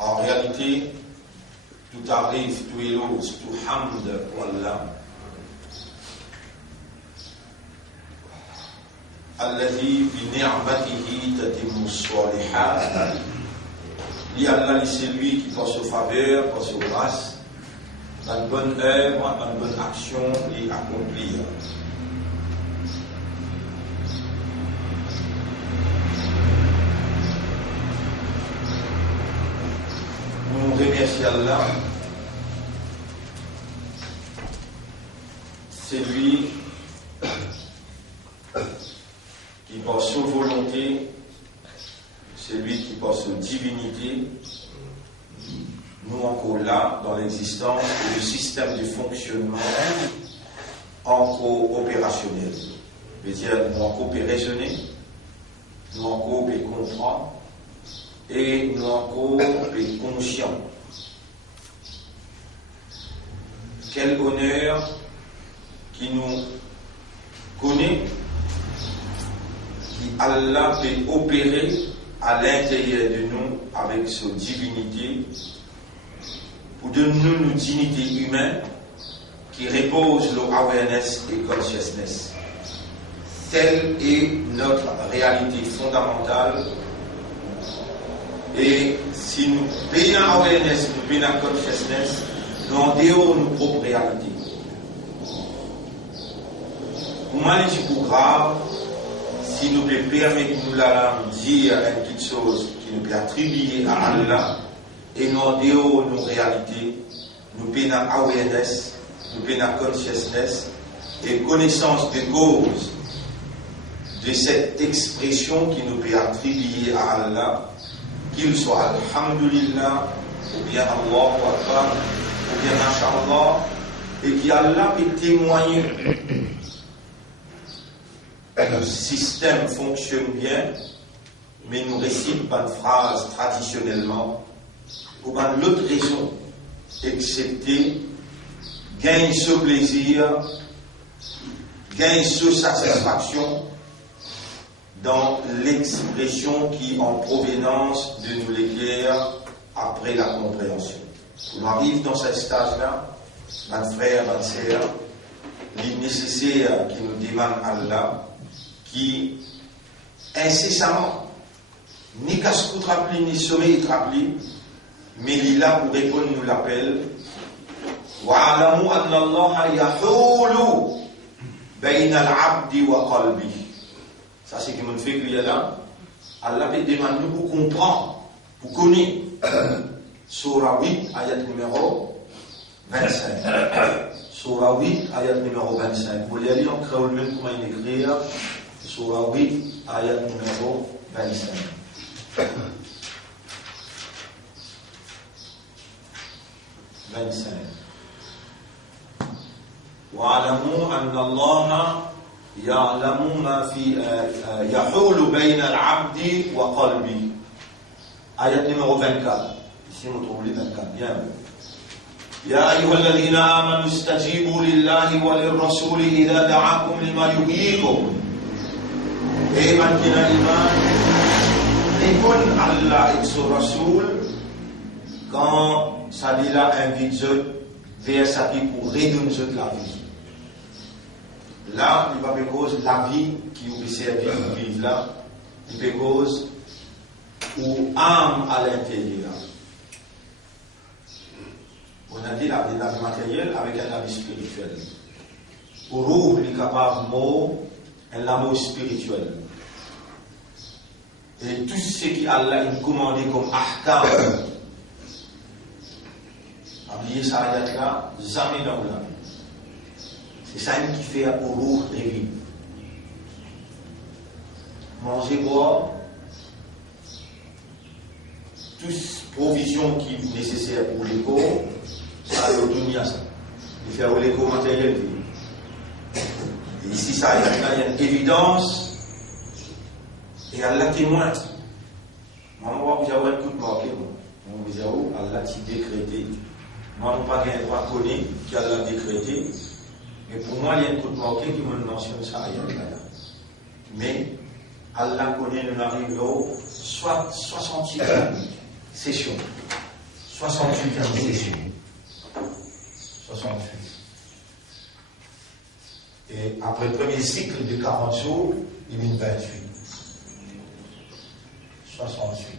En réalité, tout arrive, tout éloge, tout hamd pour Allah. Alladhi bi ni'matihi tatimmu s-salihat. Allah, c'est lui qui, par sa faveur, par sa grâce, dans une bonne œuvre, dans une bonne action, l'y accomplir. Nous remercions Allah. C'est lui qui, par sa volonté, c'est lui qui, par sa divinité, nous encore là, dans l'existence, et le système de fonctionnement encore opérationnel. C'est-à-dire, nous encore raisonner, nous encore comprendre, et nous encore conscients. Quel honneur qui nous connaît, qui Allah peut opérer à l'intérieur de nous avec sa divinité pour donner nous une dignité humaine qui repose sur awareness et consciousness. Telle est notre réalité fondamentale. Et si nous payons awareness, nous payons consciousness, nous en dehors de nos propres réalités. Pour moi, c'est pour grave si nous pouvons permettre de nous dire une petite chose qui nous peut attribuer à Allah et nous en dehors de nos réalités, nous payons awareness, nous payons consciousness et connaissance de cause de cette expression qui nous peut attribuer à Allah. Qu'il soit Alhamdulillah, ou bien Allah Akbar, ou bien Masha'Allah, et qu'Allah peut témoigner que le système fonctionne bien, mais nous récite pas de phrase traditionnellement, pour pas l'autre raison, excepté gagne ce plaisir, gagne ce satisfaction, dans l'expression qui en provenance de nous l'éclaire après la compréhension. On arrive dans ce stage-là, notre frère, notre sœur, il est nécessaire qui nous demande Allah, qui incessamment, ni casse-coute rappelé, ni sommeil rappelé, mais il est là pour répondre nous l'appel. وَعَلَمُوا أَنَّ اللَّهَ يَحُولُ بَيْنَ الْعَبْدِ وَقَلْبِهِ. Ça, c'est qui me fait qu'il y a là. Allah peut demander pour comprendre, pour connaître. Surah 8, ayat numéro 25. Surah 8, ayat numéro 25. Vous l'avez en créole même comment il écrit. Surah 8, ayat numéro 25. 25. وَعَلَمُوا أَنَّ اللَّهَ يعلم ما في يحول بين العبد وقلبه. آية numéro 24. Ici on trouve les 24. Bien. يا أيها الذين آمنوا استجيبوا لله وللرسول إذا دعاكم لما يحييكم. Et maintenant l'imam répond à Allah et son Rasoul quand ça dit là invite vers sa vie pour redonner la vie. Là, il va pas cause la vie qui vous servi pour vivre là, il peut cause ou âme à l'intérieur. On a dit la vie matérielle avec un vie spirituel. Pour vous, il est capable de mot, un amour spirituel. Et tout ce qui Allah a commandé comme ahkam, oubliez ça là, jamais dans la vie. C'est ça qui fait pour vous de vivre. Manger, boire, toutes provisions qui sont nécessaires pour l'éco, ça a le ça. Il fait l'éco matériel. Et ici, ça, il y a une évidence, et Allah témoin. Maman, vous avez un coup de marqué, vous avez Allah qui décrété. Moi, je n'ai pas un droit connu qui a décrété. Mais pour moi, il y a un coup de marqué qui me mentionne ça ailleurs. Mais Allah connaît, nous arrivons soit 68 sessions. 68e session. 68. Et après le premier cycle de 40 jours, il y a 28. 68.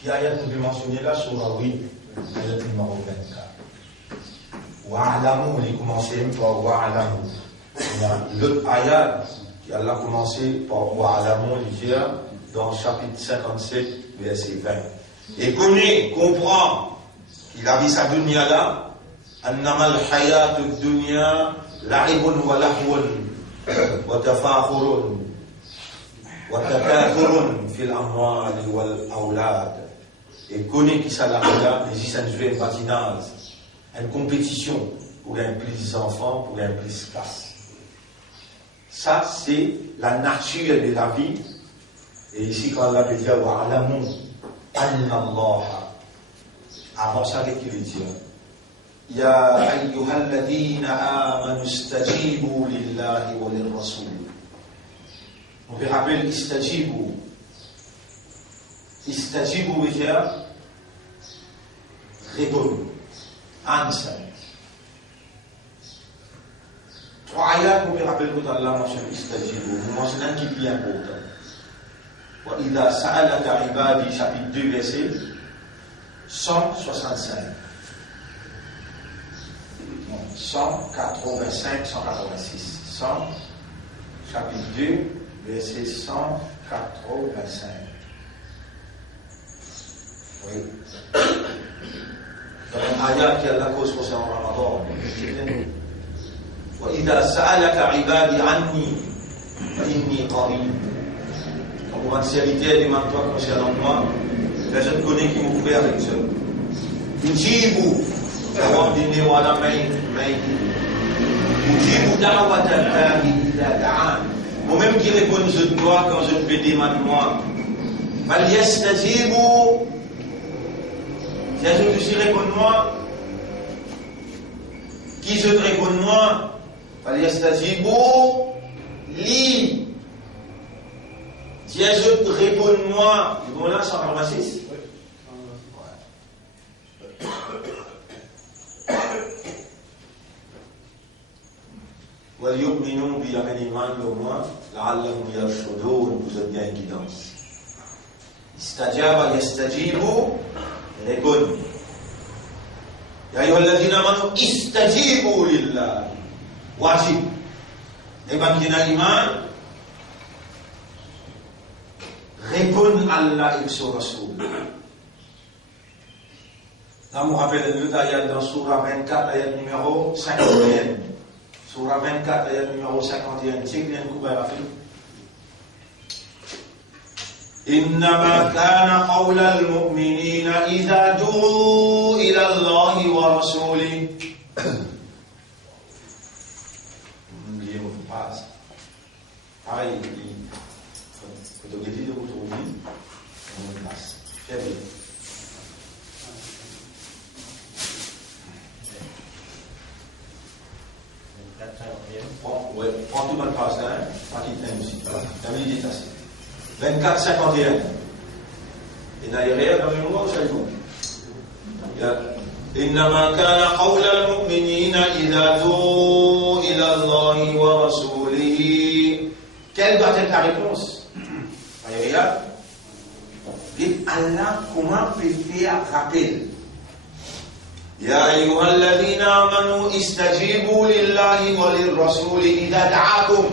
Qui a été mentionné là sur la 8, ayat numéro 24. Wa'alamu, on a commencé par Wa'alamu. Il y a l'autre ayat qui a commencé par Wa'alamu, il y a dans le chapitre 57, verset 20. Et connaît, comprend qu'il a vu sa dunya là. أنما الحياة الدنيا لعب ولهو وتفاخر وتكاثر في الأموال والأولاد. Et connaît qui ça là, les jouer patinage, une compétition pour un plus d'enfants, pour un plus classe. Ça, c'est la nature de la vie. Et ici, quand Allah veut dire wa alamu anna Allah, avant ça, qu'est-ce qu'il veut dire? يا أيها الذين آمنوا استجيبوا لله وللرسول. On peut rappeler istajibu. Istajibu veut dire répondre, answer. Trois ayats qu'on peut rappeler que Allah mentionne istajibu. Vous mentionnez un qui est bien important. Wa idha sa'alaka ibadi, chapitre 2, verset 165. 185, 186. 100, chapitre 2, verset 185. Oui. Dans un ayat qui a la cause concernant Ramadan. وَإِذَا سَأَلَكَ عِبَادِ عَنِّي فَإِنِّي قَرِيبٌ. Quand vous m'avez serviteur, demande-toi concernant moi. Personne connaît qui m'ouvre avec ça. Ujibu. وَوَمْدِنِي وَلَا مَيْنِ أُجِيبُ دَعْوَةَ اللَّهِ إِذَا دَعَانِ. Moi-même qui réponds de toi quand je te fais demander moi. فَلْيَسْتَجِيبُوا. Si je te dis réponds-moi, qui je te réponds-moi, فَلْيَسْتَجِيبُوا لِي. Si je te réponds-moi, du coup là, 186. وَلْيُؤْمِنُوا بِي iman au moins لَعَلَّهُمْ يَرْشُدُونَ. Vous êtes bien en guidance. Istajaba yastajibu, répondre. Ya ayyuha alladhina amanu istajibu lillah. Wajib. Et ben qui n'a iman, répondre à Allah et son Rasoul. Là, je me rappelle le ayat dans Surah 24, ayat numéro 51. Surah 24, ayat numéro 51. C'est bien coupé à la fin. إنما كان قول المؤمنين إذا دعوا إلى الله ورسوله. Oubliez votre phrase. Pareil, photographie de votre vie, on passe. Très bien. Prends toute votre phrase là, pas qu'il t'aime aussi. La méditation. 24, 51. Et derrière, dans le moment où ça joue. إنما كان قول المؤمنين إذا دعوا إلى الله ورسوله. Quelle doit être ta réponse? Regarde. Dites Allah, comment peut faire rappel? يا أيها الذين آمنوا استجيبوا لله وللرسول إذا دعاكم.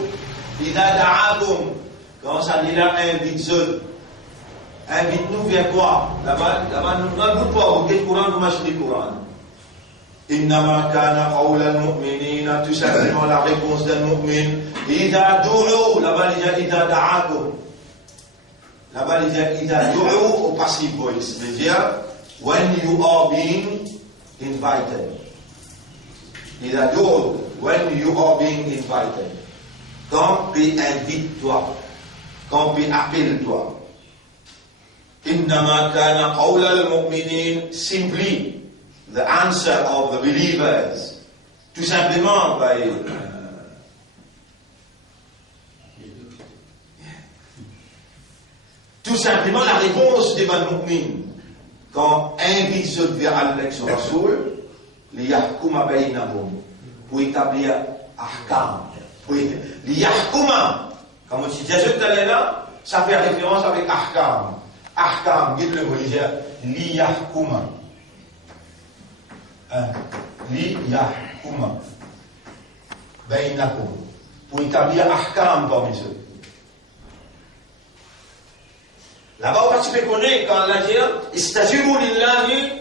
Quand ça dit là, invite-nous vers quoi? Là-bas, nous n'avons pas, vous êtes courant, vous marchez du courant. Innama kana qawla al-mu'minina, tout simplement la réponse d'un mu'min. Ida du'u, là-bas il y a ida da'akum. Là-bas il y a ida du'u au passive voice. C'est-à-dire, when you are being invited. Ida du'u, when you are being invited. Quand puis invite-toi. Quand puis appelle-toi. Innama kana qawla al-mu'minin, simply the answer of the believers. Tout simplement by tout tout simplement la réponse des Banu Mu'min. Quand invite ceux vers Allah sur Rasoul, les Yahkouma Bainahum, pour établir Ahkam. Les Yahkouma, comme on dit, Jésus là, ça fait référence avec Ahkam. Ahkam, guide le mot, li Yahkouma. Li Yahkouma Bainahum, pour établir Ahkam parmi eux. Là-bas, on va connaître quand Allah dit Istajibu lillahi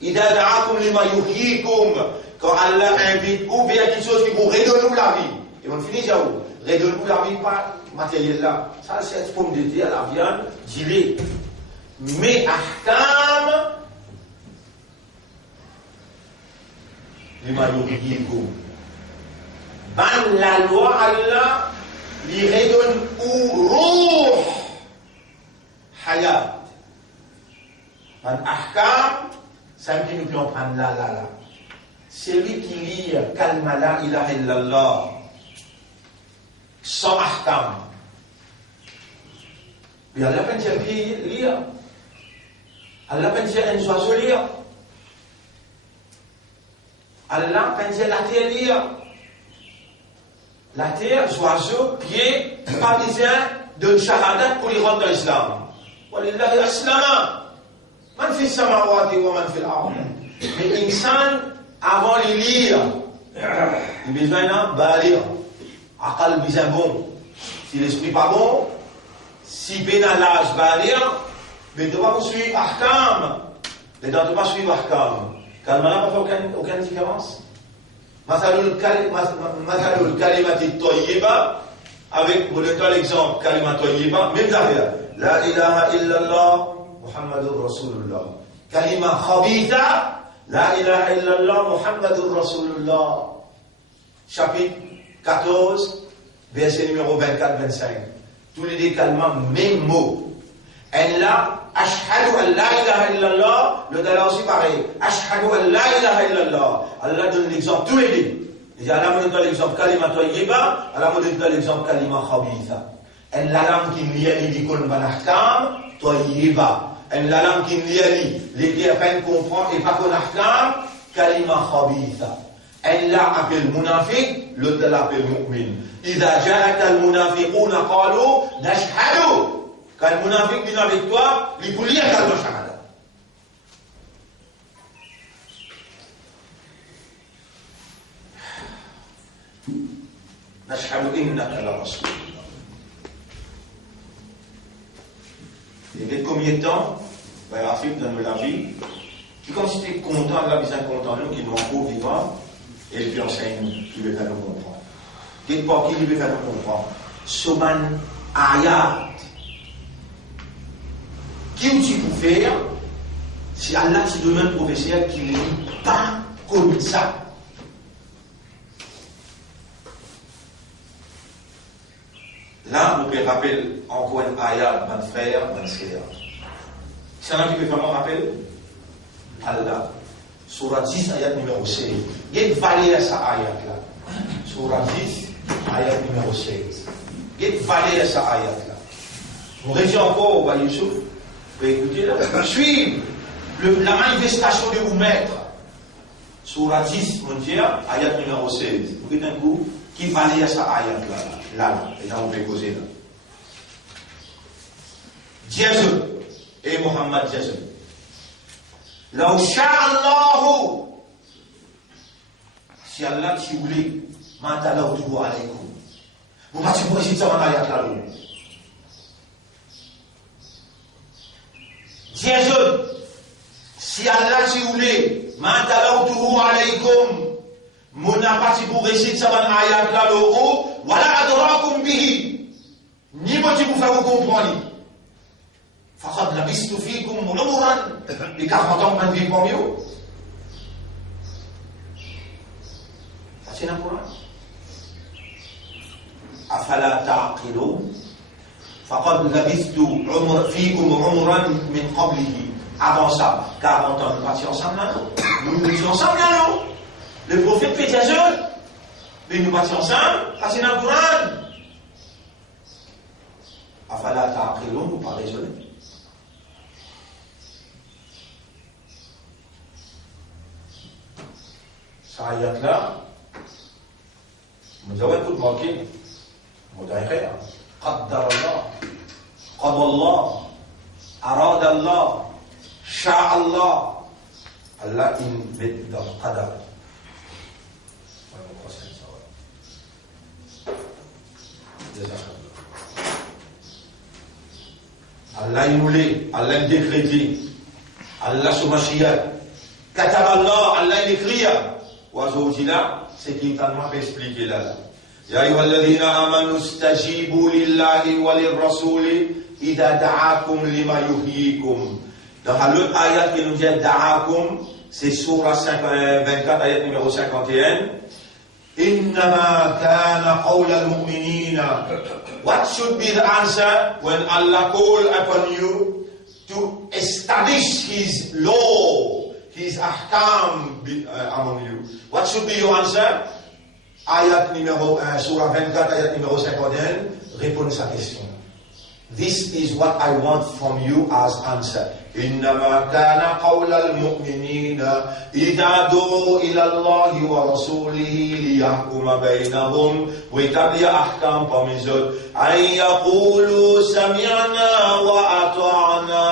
Ida da'akum lima yuhyikum. Quand Allah invite ou bien quelque chose qui vous redonne la vie. Et on finit déjà où redonne la vie pas matériel là. Ça, c'est une pomme de terre, la viande, gilet. Mais ahkam lima yuhyikum. Ban la loi Allah. Il redonne ou ruh hayat. Un ahkam, ça veut dire que nous prendre là. Celui qui lit kalma la ilaha illallah sans ahkam. Mais Allah peut dire lire. Allah peut dire un oiseau lire. Allah peut dire la terre lire. La terre, oiseau, pied, pas besoin de shahadat pour y rentrer dans l'islam. Walillahi aslama. Man fi samawati wa man fi al-ard. Mais l'insan, avant de lire, il a besoin d'un balir. Aqal besoin bon. Si l'esprit pas bon, si pénalage balir, mais il ne doit pas suivre ahkam. Il ne doit pas suivre ahkam. Car maintenant, il n'y a aucune différence. Masalul kalimati tayyiba, avec, pour l'exemple, kalima tayyiba, même derrière. La ilaha illallah, Muhammadur Rasulullah. Kalima khabitha, la ilaha illallah, Muhammadur Rasulullah. Chapitre 14, verset numéro 24-25. Tous les deux kalimas, même mot. Et là, ashhadu an la ilaha illallah, le dallah aussi pareil. Ashhadu an la ilaha illallah. Allah donne l'exemple tous les deux. Il dit, Allah me donne l'exemple kalima tayyiba, Allah me donne l'exemple kalima khabitha. Et la langue qui lie dit qu'on va l'ahkam, tayyiba. Et la langue qui lie, les qui à peine comprend et pas qu'on ahkam, kalima khabitha. Et là appelle munafiq, le dallah appelle mu'min. Idha ja'aka al-munafiquna qalu, nashhadu. Quand le munafiq vient avec toi, il faut lire la shahada. Nashhadu innaka la rasul. Il y a combien de temps, Rafik donne la vie, qui quand c'était content, là, bien content, nous, qui nous encore vivants, et puis enseigne, qui veut faire nous comprendre. Quelque part, qui veut faire nous comprendre. Soman ayat. Qui tu peux faire si Allah te donne un professeur qui ne lit pas comme ça? Là, on peut rappeler encore un ayat, mon frère, mon sœur. C'est un qui peut faire mon rappel? Allah. Surah 10, ayat numéro 16. Il y a une valeur à cette ayat-là. Surah 10, ayat numéro 16. Il y a une valeur à cette ayat-là. On réussit encore au Bali Youssouf. Écoutez là, suivre la manifestation de vous mettre. Surah 10, mon Dieu, ayat numéro 16. Vous dites un coup, qui valait à sa ayat là, et là on peut causer là. Jésus et Mohammed Jésus. Là où Sha'Allahu, si Allah si vous voulez, Ma'tala ou alaykum. Vous m'avez pour essayer de savoir ayat là. Jésus, si Allah si vous voulez, Ma'talawtuhu alaykum, mon parti pour réciter sa bonne ayat là le haut, voilà adorakum bihi, ni motif pour faire vous comprendre. Faqad labistu fikum umuran, les 40 ans qu'on vit parmi vous. Ça c'est le Coran. Afala ta'qilun. فقد لبثت فيكم عمرا من قبله. Avant ça, 40 ans, nous partions ensemble là, nous étions ensemble là, non? Le prophète fait Jésus, mais nous partions ensemble, ça c'est dans le Coran. Afala ta'qilun, vous pas raisonner. Ça ayat là, vous avez tout manqué. Vous avez rien. Qaddar Allah, Qadda Allah, Arad Allah, Sha Allah. Allah in bid dans Qadar. Allah inulé, Allah décrété, Allah sur Mashiach, Katab Allah, Allah écrit. Wazawjila, c'est qui t'a expliqué là. Ya ayyuhalladhina amanu istajibu lillahi wa lirrasuli idha da'akum lima yuhyikum. Dans l'autre ayat qui nous dit da'akum, c'est Surah 24, ayat numéro 51. Innama kana qawla al-mu'minina. What should be the answer when Allah call upon you to establish His law, His ahkam among you? What should be your answer? Ayat numéro 1, Surah 24, ayat numéro 51, répondez à sa question. This is what I want from you as answer. إنما كان قول المؤمنين إذا دعوا إلى الله ورسوله ليحكم بينهم ويتبع أحكام parmi les autres أن يقولوا سمعنا وأطعنا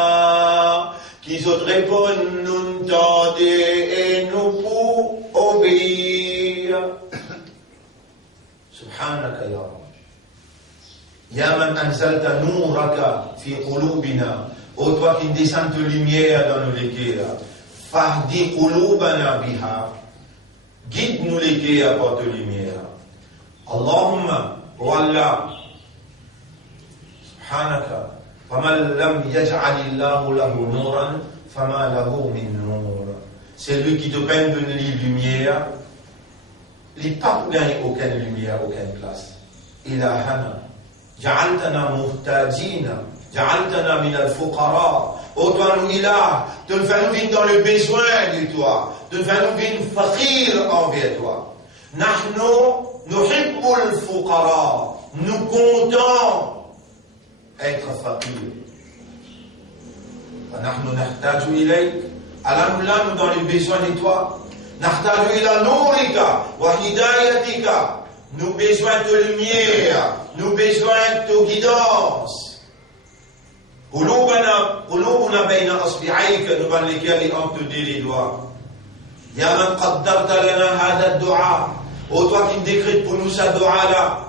qu'ils autres répondent nous entendons et nous pour obéir. سبحانك يا رب يا من أنزلت نورك في قلوبنا. Ô toi qui descends de lumière dans nos cœurs, fahdi qulubana biha, guide-nous les cœurs par ta lumière. Allahumma, ô Allah, subhanaka, faman lam yaj'alillahu lahu nuran, fama lahu min nur. C'est lui qui te peine de donner lumière, il n'y a pas aucune lumière, aucune place. Ilahana, ja'altana muhtajina, Ja'altana min al-fuqara. Ô toi, nous, Ilah, tu nous fais nous vivre dans le besoin de toi. Tu nous fais nous vivre fakir envers toi. Nahnu nuhibbu al-fuqara. Nous comptons être fakir. Nahnu nahtaju ilayk. Alors nous, là, nous, dans le besoin de toi. Nahtaju ila nourika wa hidayatika. Nous besoin de lumière. Nous besoin de guidance. قلوبنا بين أصبعيك نبان لكي أنت ديري دعاء يا من قدرت لنا هذا الدعاء ô toi qui décrètes pour nous ce dua là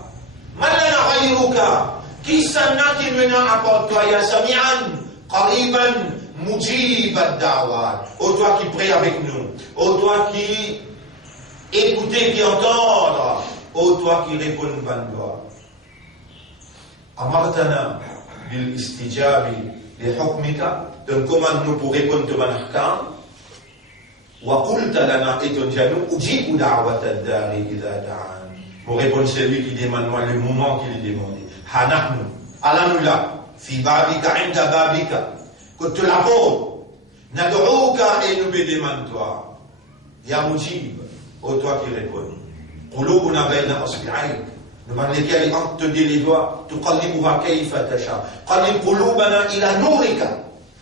من لنا غيرك qui s'en qui nous apporte toi ya sami'an qariban mujib ad-da'wat ô toi qui prie avec nous ô toi qui écoutez qui entendre ô toi qui réponds ban dua amartana بالاستجاب لحكمك تنكمن pour répondre à ton ahkam وقلت لنا اتنجنوا اجيب دعوة الداعي اذا دعان pour répondre celui qui demande moi le moment qu'il demande hanahnu alanu la fi babika inda babika que tu l'apportes nad'uka et nous demandons toi ya mujib ô toi qui réponds qulubuna bayna asbi'ayk devant lesquels on te dit les doigts, tuqallibuha kayfa tasha. Qallib qulubana ila nourika.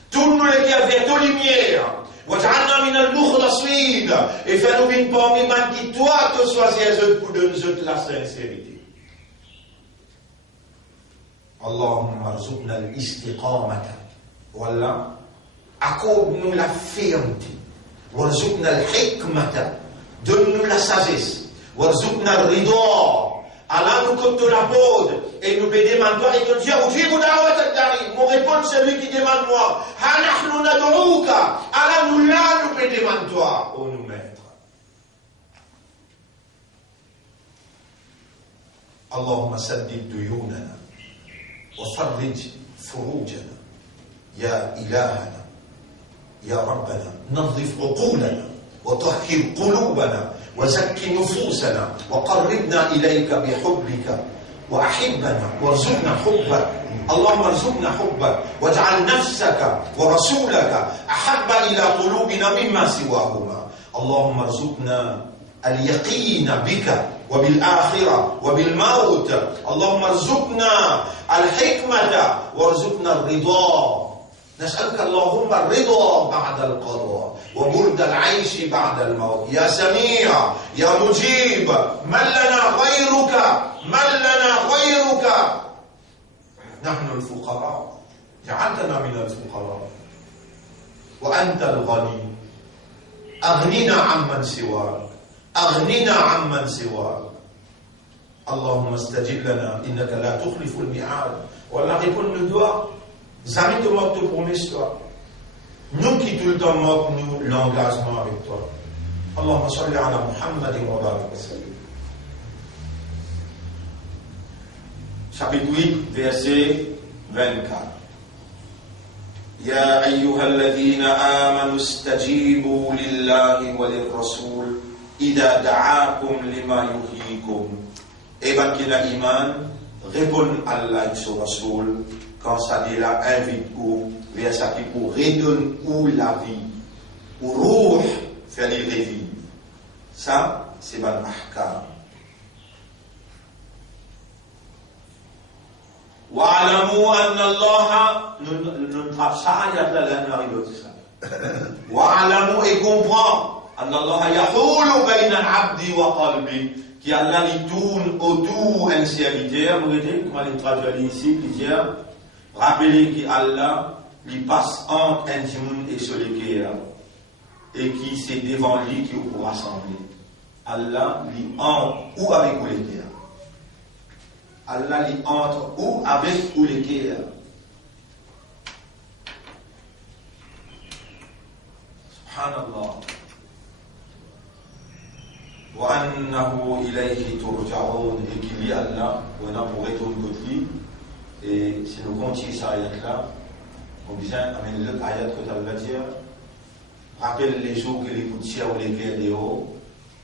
Tourne les cœurs vers ta lumière. Waj'alna min al-mukhlasin. Et fais-nous une parmi man qui toi te choisis pour donner la sincérité. Allahumma arzuqna al-istiqamata. Voilà. Accorde-nous la fermeté. Warzuqna al-hikmata. Donne-nous la sagesse. Warzuqna al-ridha. Allah nous compte la pause et nous demande toi et te dit mon réponse celui qui demande moi hanahnu nad'uka Allah nous là nous demande toi ô nous maître Allahumma saddid duyunana wa farrij furujana ya ilahana ya rabbana nadhif uqulana wa tahhir qulubana وزكي نفوسنا وقربنا إليك بحبك وأحبنا وارزقنا حبك اللهم ارزقنا حبك واجعل نفسك ورسولك أحب إلى قلوبنا مما سواهما اللهم ارزقنا اليقين بك وبالآخرة وبالموت اللهم ارزقنا الحكمة وارزقنا الرضا. نسألك اللهم الرضا بعد القضاء وبرد العيش بعد الموت. يا سميع يا مجيب، من لنا غيرك، من لنا غيرك. نحن الفقراء، جعلتنا من الفقراء وأنت الغني. أغننا عمن سواك، أغننا عمن سواك. اللهم استجب لنا إنك لا تخلف الميعاد. والله répond le doigt. Jamais te moque de promesse toi. Nous qui tout le temps moque nous l'engagement avec toi. Allahumma salli ala Muhammadin wa barik wa sallim. Chapitre 8, verset 24. يا أيها الذين آمنوا استجيبوا لله وللرسول إذا دعاكم لما يحييكم. Et bien qui a iman, répond Allah et son Rasoul quand ça dit là, invite ou vers ça qui pour redonner ou la vie, ou ruh, faire les revivre. Ça, c'est ban ahkam. Wa'alamu anna Allah, nous trappe ça, il y a de la n'arrive ça. Wa'alamu et comprend, anna Allah yahulu bayna al-abdi wa qalbi. Qui Allah lui tourne autour d'un serviteur, vous voyez, comment il traduit ici, qui dit, rappelez qu'Allah lui passe entre un djimoun et celui qui est là, et qui c'est devant lui qui vous rassembler. Allah lui entre ou avec ou les qui est. Allah lui entre ou avec ou les qui est. Subhanallah. وأنه إليه ترجعون et qu'il y a Allah, on a pour retourner contre lui. Et si nous continuons cette ayat-là, on dit, amène l'autre ayat que tu as dire, rappelle les jours que les poussières ou les guerres des hauts,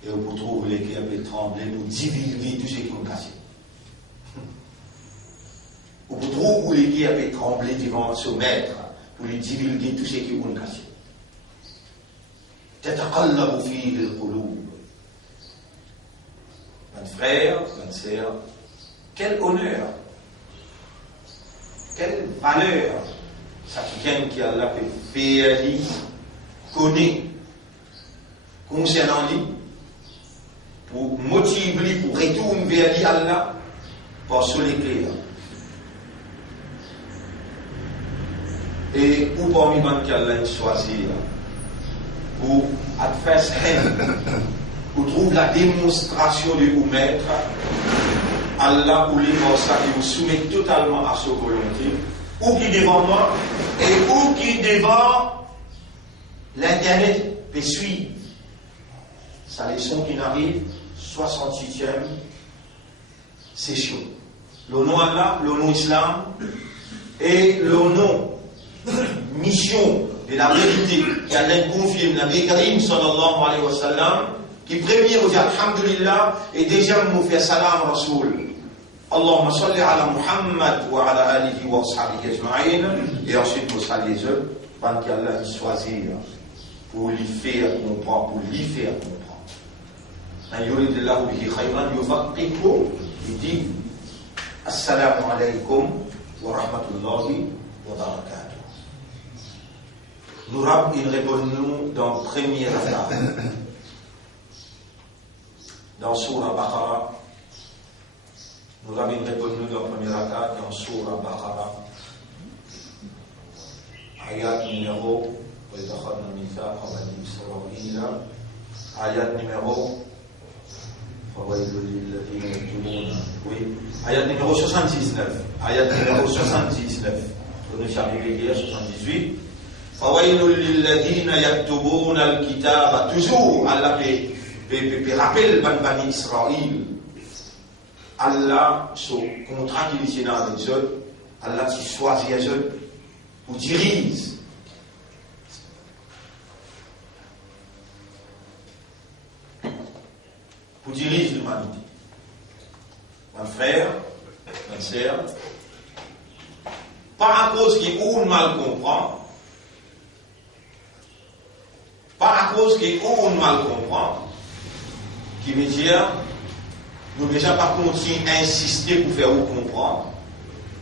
et on peut trouver les guerres peuvent trembler pour divulguer tout ce qui ont cassé. On peut trouver les guerres peuvent trembler devant ce maître pour lui divulguer tout ce qui ont cassé. تتقلب فيه القلوب. Mon frère, ma sœur, quel honneur, quelle valeur, ça quelqu'un qui Allah peut faire, connaît, concernant lui, pour motiver lui, pour retourner vers lui, Allah, par sur l'éclair. Et où parmi les qui Allah choisi, pour faire ça, vous trouvez la démonstration de vous mettre, Allah ou les ça qui vous soumet totalement à sa volonté, ou qui devant moi, et ou qui devant l'internet peut suivre. Sa leçon qui n'arrive, 68e session. Le nom Allah, le nom Islam, et le nom mission de la vérité qui Allah confirme, la Karim sallallahu alayhi wa sallam, qui premier vous dit Alhamdulillah et déjà nous fait salam Rasoul. Allahumma salli ala Muhammad wa ala alihi wa ashabihi ajma'in. Et ensuite vous saluez eux, parce qu'Allah choisit pour lui faire comprendre, pour lui faire comprendre. Man yuridillahu bihi khayran yufaqihu fi din. Assalamu alaykum wa rahmatullahi wa barakatuh. Nous avons une réponse dans le premier rakat. Dans Surah Baqarah, nous avons une réponse dans le premier rakat, dans Surah Baqarah, ayat numéro, ayat numéro, ayat numéro 79, ayat numéro 79, nous sommes arrivés à 78. فويل للذين يكتبون الكتاب toujours Allah rappelle Bani Israël Allah ce contrat qu'il tient avec eux Allah qui choisit eux pour diriger l'humanité. Mon frère, ma sœur, pas à cause qu'on mal comprend, pas à cause qu'on mal comprend, qui veut dire, nous déjà pas continuer à insister pour faire vous comprendre,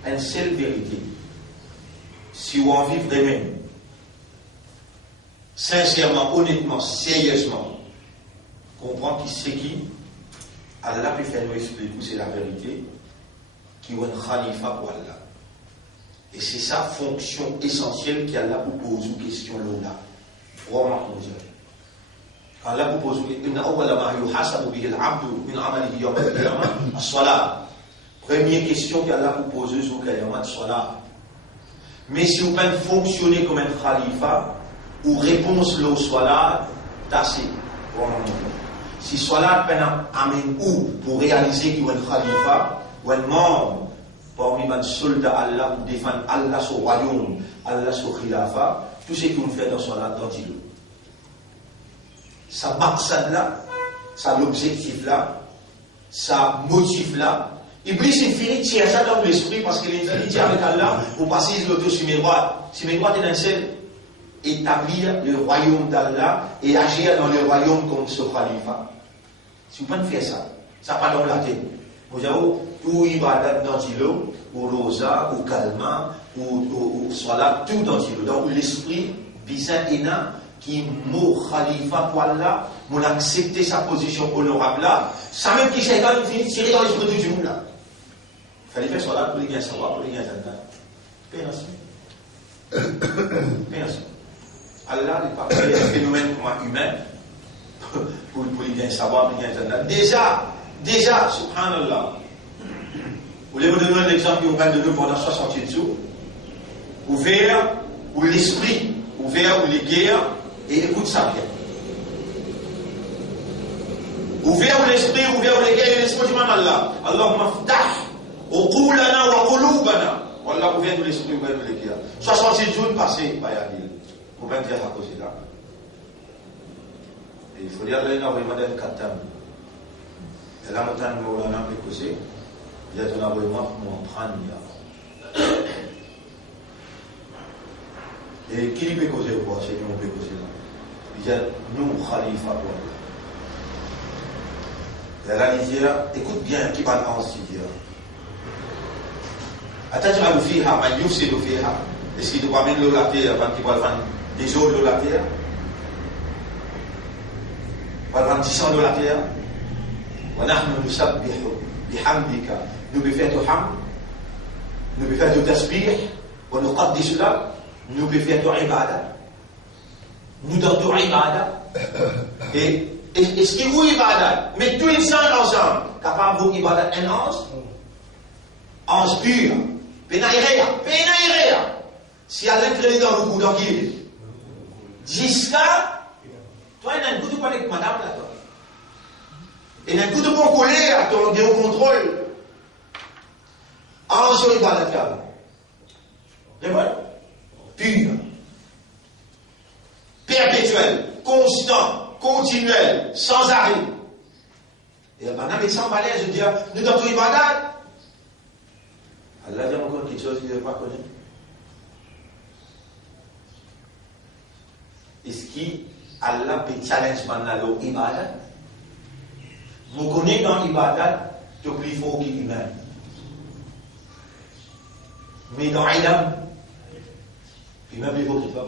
une seule vérité. Si vous en vivez vraiment, sincèrement, honnêtement, sérieusement, comprendre qui c'est qui, Allah peut faire nous expliquer que c'est la vérité, qui est un khalifa pour Allah. Et c'est sa fonction essentielle qu'Allah vous pose aux questions là. Vraiment, nous dire. Allah vous pose une awwala ma yuhasabu bihi al-'abdu min 'amalihi yawm al-qiyamah as-salat. Première question qu'Allah vous pose sur le qiyamah, salat. Mais si vous pouvez fonctionner comme un khalifa, ou réponse au salat, tassé. Si salat peut amener ou pour réaliser qu'il y a un khalifa, ou un membre parmi les soldats Allah pour défendre Allah son royaume, Allah son khilafa, tout ce qu'on fait dans salat dans Dieu. Ça maqsad là, ça l'objectif là, ça motif là. Iblis il finit de tirer ça dans l'esprit parce qu'il est dit avec Allah pour passer l'auto sur mes droites. Si mes droites est d'un seul, établir le royaume d'Allah et agir dans le royaume comme ce khalifa. Si vous pouvez faire ça, ça pas dans la tête. Vous avez ou ibadat dans l'îlot, ou rosa, ou calma, ou salat, tout dans l'îlot. Donc l'esprit bizarre et qui mot khalifa pour Allah, mon accepter sa position honorable là, ça même qui s'est tiré dans l'esprit du monde là. Il fallait faire salat pour les gars savoir, pour les gars entendre. Merci. Allah n'est pas fait un phénomène comme humain pour les gars savoir, pour les gars entendre. Déjà, subhanallah. Vous voulez vous donner l'exemple qu'on va donner pendant 60 jours. Ouvert, ou l'esprit, ouvert, ou les guerres, et écoute ça bien. Ouvert ou l'esprit, ouvert ou les guerres, et l'esprit du même Allah. Allahumma ftah, uqulana wa qulubana. Wallah, ouvert ou l'esprit, ouvert ou les guerres. 60 jours passés, Bayadil. Vous pouvez dire à cause de là. Et il faut dire, là, il y a vraiment des katam. Et là, maintenant, nous allons écouter. Il y a un abonnement pour m'en prendre. Et qui peut causer ou quoi? C'est nous, on peut causer là. Il y a nous, Khalifa. Et là, il dit, écoute bien, qui va l'annoncer dire. Attention à l'oufiha, ma youf c'est l'oufiha. Est-ce qu'il doit mettre l'eau la terre avant qu'il va faire des eaux de la terre? Il va faire 10 ans de la terre. ونحن نسبح بحمدك nous pouvons faire du ham, nous pouvons faire du tasbih, nous نقدس لك, nous pouvons faire du ibadah, nous donnons du ibadah. Et ce qui est où ibadah? Mais tous les saints ensemble, capable de ibadah un ange pur, penaïrea. Si Allah crée dans le coup d'anguille, jusqu'à, toi il y a un coup de quoi avec madame là, toi. Et un coup de bon collier à ton contrôle. Ange ibadat. Et voilà. Pur. Perpétuel. Constant. Continuel. Sans arrêt. Et maintenant, mais sans balai, je veux dire, nous dans tout ibadat. Allah dit encore quelque chose qu'il ne pas connaître. Est-ce qu'Allah peut challenge maintenant l'ibadat? Vous connaissez dans l'ibadat, le plus fort qui est humain. Mais dans l'ilm, il est plus fort qui toi.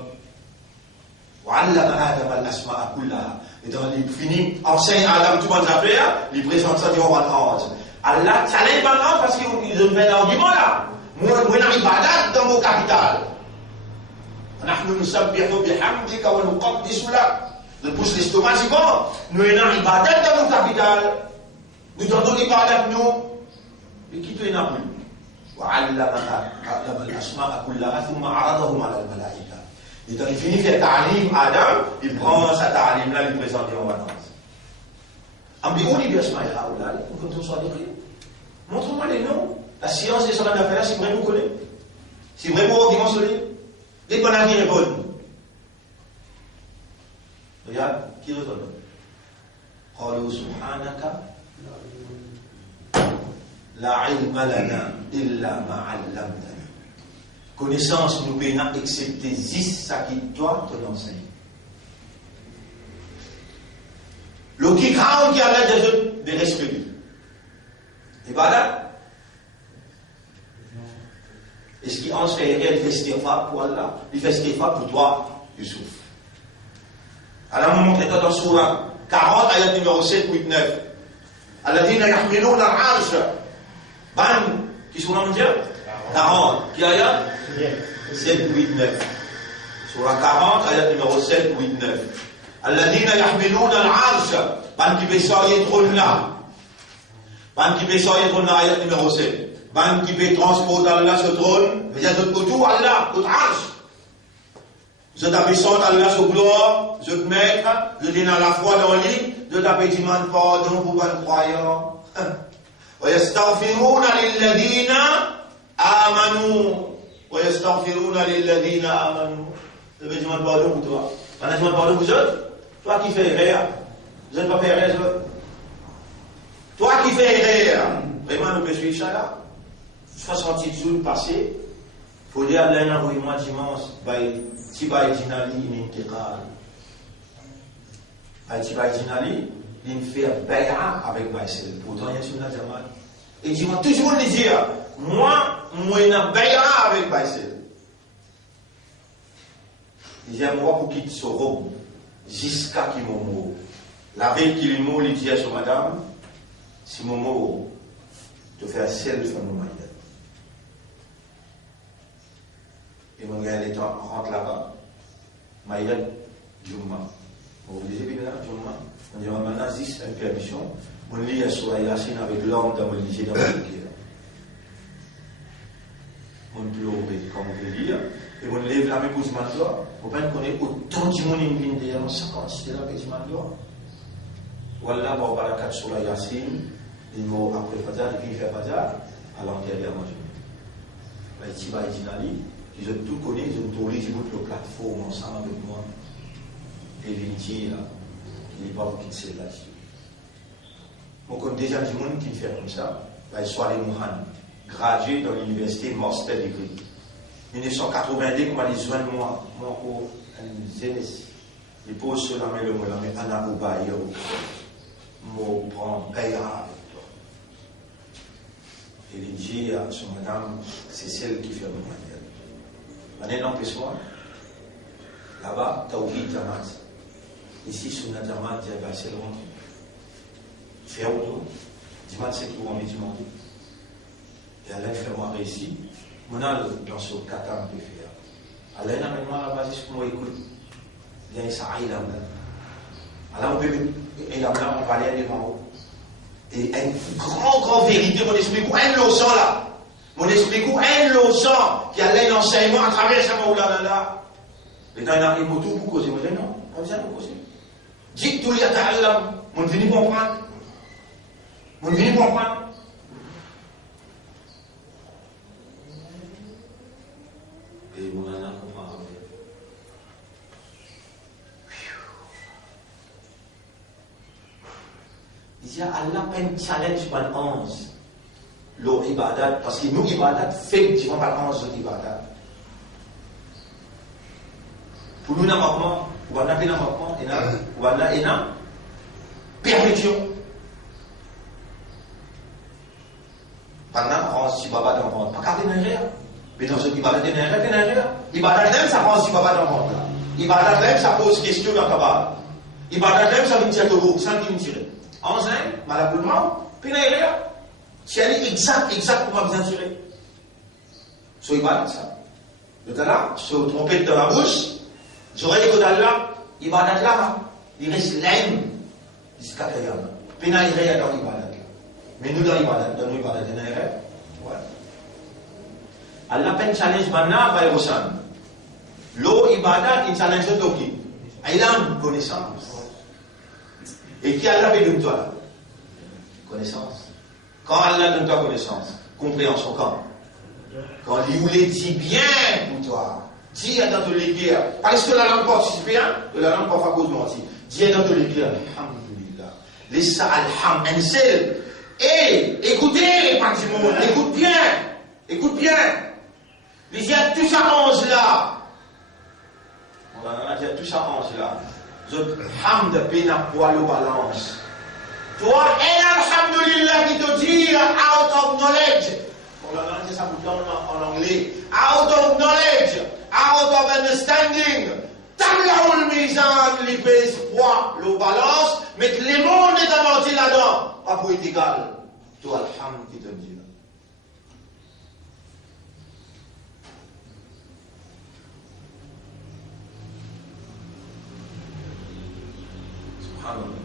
وعلم آدم الأسماء كلها. Et dans les finis, enseigne Adam tout le monde affaire, il présente ça devant un ange. Allah challenge un ange parce qu'il fait un argument là. Moi, n'arrive pas là dans vos capitales. نحن نسبح بحمدك ونقدس لك. Nous pousse l'estomac, c'est bon. Nous avons ibadat dans nos capitales. Nous donnons ibadat nous. Mais qui tu es n'a plus? وعلم آدم الأسماء كلها ثم عرضهم على الملائكة. Et quand il finit de faire ta'alim Adam, il prend sa ta'alim là, il présente en vacances. Ambigouni bi asma'i haoula, pour que tout soit décrit. Montre-moi les noms. La science des salades d'affaires, c'est vraiment connu. C'est vraiment argument solide. Dès qu'on a qui répond. Regarde, qui répond? قالوا سبحانك لا علم لنا إلا ما علمتنا. Connaissance nous peut accepter juste ça qui toi te l'enseigne. Le qui craint qui a l'air de respecter. Et voilà. istighfar pour Allah, il fait istighfar pour toi, Youssouf. Alors, on montre dans Surah 40, ayat numéro 7, 8, 9. Alladhina yahmiluna al-arsh. Ban, qui sont là, mon Dieu 40. Qui ayat 7, 8, 9. Surah 40, ayat numéro 7, 8, 9. Alladhina yahmiluna al-arsh. Ban qui peut trône là. Ban qui peut trône là, ayat numéro 7. Ban qui peut transporter Allah ce trône. Mais il y a d'autres autour, Allah, d'autres arsh. Je t'appelle Allah sur gloire, je te mets, je te dans la foi dans le lit, je t'appelle demande pardon pour les croyants. ويستغفرون للذين آمنوا ويستغفرون للذين آمنوا. Je te demande pardon pour toi. On a demandé pardon pour eux. Toi qui fais rire, vous n'êtes pas fait rire. Toi qui fais rire, vraiment nous suivre ça là. 60 jours passés. Il faut dire, là, moi dimanche, si vous avez une intégrale, si vous avez une faire bay'a avec Baïsel. Pourtant, il y a une jamal. Et dis-moi toujours le dire, moi, il y a une bay'a avec Baïsel. Il dit, moi, pour quitter ce robe, jusqu'à qui mon mot. La veille qu'il mot, il dit à son madame, si mon mot, te fait un sel de mon mariage. Et mon gars, il rentre là-bas. Maïda, Jumma. Vous lisez bien là, Jumma. On dit, maintenant, 10, une permission. On lit à Surah Yasin avec l'homme dans le lycée dans le cœur. On pleure, comme on peut lire. Et on lève la main pour ce matin. On peut connaître autant de monde qui vient derrière 50 c'était là que ce matin. Voilà, on va à Surah Yasin. Il m'a après Fadar, et puis il fait Fadar à l'intérieur de moi. Il va ils ont tout connu, ils ont tourné sur votre plateforme ensemble avec moi. Et Vinci, là, il n'est pas pour quitter là-dessus. On connaît déjà du monde qui fait comme ça. Là, soit les Mohan, gradué dans l'université Morse Pedigree. 1982, comme on dit, joint moi, mon jeunesse. Il pose sur la main le mot, la main, Anna Oubayo. Mon prend Bayra avec toi. Et Vinci, son madame, c'est celle qui fait le moyen. Un empêchement, là-bas, Tawhid Jamaat. Ici, sur la Jamaat, il y a assez longtemps. Faire autre, Jamaat, c'est tout en médicament. Et Alain fait moi réussi. Mon âme, dans ce kata, on peut faire. Alain, amène-moi là-bas, c'est ce qu'on écoute. Il y a ça, il y a un alors, on peut, et là, on va aller devant. Et une grande vérité, mon esprit, un leçon là. Mon esprit, un leçon qui a l'enseignement à travers ça, là. Mais quand il arrive au tout, pour causer, moi, je dis non, on vient pour causer. Dites tout les attaques, mon venu comprendre. Mon venu comprendre. Et mon nana comprend. Il dit, Allah a un challenge par 11. L'eau ibadat, parce que nous, ibadat, fait différents par 11 autres ibadat. Pour nous, normalement, on va n'appeler normalement, on va n'appeler permission. Pendant 11 baba dans le monde. Pas qu'à tenir. Mais dans ce ibadat, tenir. Ibadat même, ça prend 6 baba dans le monde. Ibadat même, ça pose question dans le cabal. Ibadat même, ça vient tirer de vous, sans qu'il tire. 11 ans, malaboulement, pénéré. C'est exact pour bien tirer. So ibadat ça. Le talent, se trompette dans la bouche, j'aurais dit que d'Allah, ibadat là, il reste l'aime, jusqu'à Kayama. Pénéré dans l'ibadat là. Mais nous dans l'ibadat, pénéré. Ouais. Allah peine challenge maintenant, va y ressemble. L'eau ibadat, il challenge de qui? Il a une connaissance. Et qui Allah fait de toi? Connaissance. Quand Allah donne ta connaissance, compréhension quand il dit bien pour toi, dis dans tous les guerres, parce que la langue porte bien, que la langue porte à cause de mentir. Dis dans tous les guerres, alhamdulillah, laisse ça alhamdulillah. Et écoutez, écoute bien. Il y a tout ça 11 là. On a dit tout ça 11 là. Hamd pena poil au balance. Toi, et alhamdulillah qui te dit out of knowledge. On a dit ça pour en anglais, out of knowledge, out of understanding, Taklaoul Mizan, li pèse poids, le balance, mais que les mondes est avancé là-dedans, pas pour être égal. Toi, alhamd qui te dit là. Subhanallah.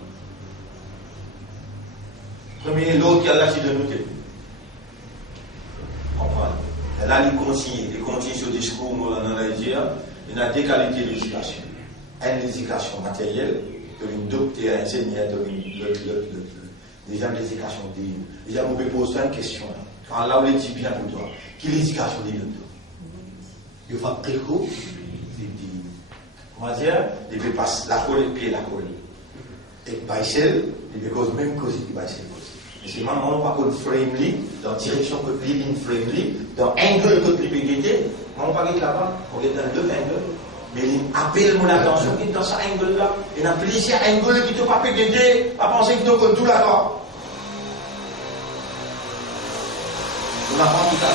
Premier, l'autre qui a lâché de nous. Elle a les consignes sur le discours dans l'Algérie. Il y a deux qualités d'éducation. Une éducation matérielle, une doctrine enseignée, déjà l'éducation divine. Déjà, vous pouvez poser une question. Quand là, vous dit bien pour toi, quelle éducation divine? Il faut faire quelque chose. Comment dire? Il peut passer la colle et pied la colle. Et Baïsel, il peut cause même cause qui Baïsel. C'est vraiment pas qu'on frame dans direction que ligne frame dans angle que tu peux guetter. On va pas là-bas, on est dans deux angles. Mais il appelle mon attention dans ce angle-là. Il y a plusieurs angles qui ne peuvent pas guetter, à penser que tu as tout d'accord. On apprend tout ça.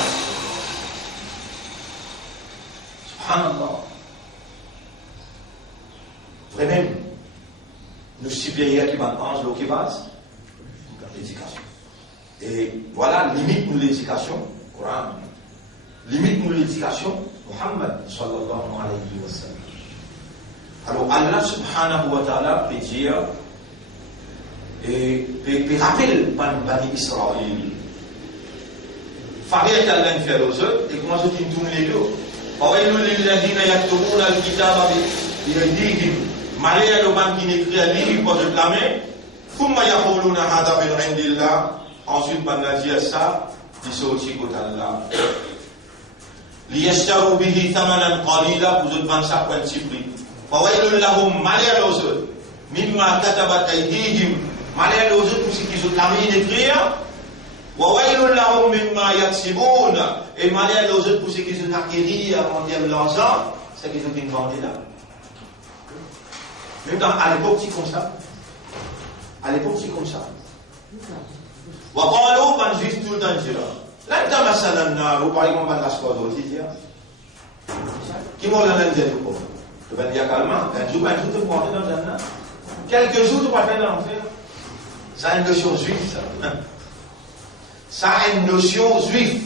Subhanallah. Vraiment, nous supérieurs qui m'entendent, l'eau qui passe, l'éducation. Et voilà, limite nous l'éducation, Coran. Limite nous l'éducation, Muhammad sallallahu alayhi wa sallam. Alors Allah subhanahu wa ta'ala peut dire, et peut rappeler Bani Israël. Farid Allah fait aux autres, et comment je tourne les deux. فَوَيْلٌ لِلَّذِينَ يَكْتُبُونَ الْكِتَابَ بِأَيْدِيهِمْ malheur aux gens qui n'écrivent un livre de la main, ثُمَّ يَقُولُونَ هَذَا مِنْ عِنْدِ اللَّهِ. Ensuite, on va dire ça, ils sont aussi côté Allah. لِيَشْتَرُوا بِهِ ثَمَنًا قَلِيلًا pour eux vendre ça pour un petit prix. فَوَيْلٌ لَهُمْ malheur aux autres. مِمَّا كَتَبَتْ أَيْدِيهِمْ malheur aux autres pour ceux qui ont la main d'écrire. وَوَيْلٌ لَهُمْ مِمَّا يَكْسِبُونَ et malheur aux autres pour ceux qui ont acquis avant de l'argent, c'est qu'ils ont inventé là. Même à l'époque, c'est comme ça. À l'époque, c'est comme ça. وقالوا من جئت تنجرا لن تمسنا النار par exemple dans ce cas aussi dire qui m'a donné le développement tu vas dire calmement un jour tu peux rentrer dans le jannah quelques jours tu vas faire l'enfer ça a une notion juive ça a une notion juive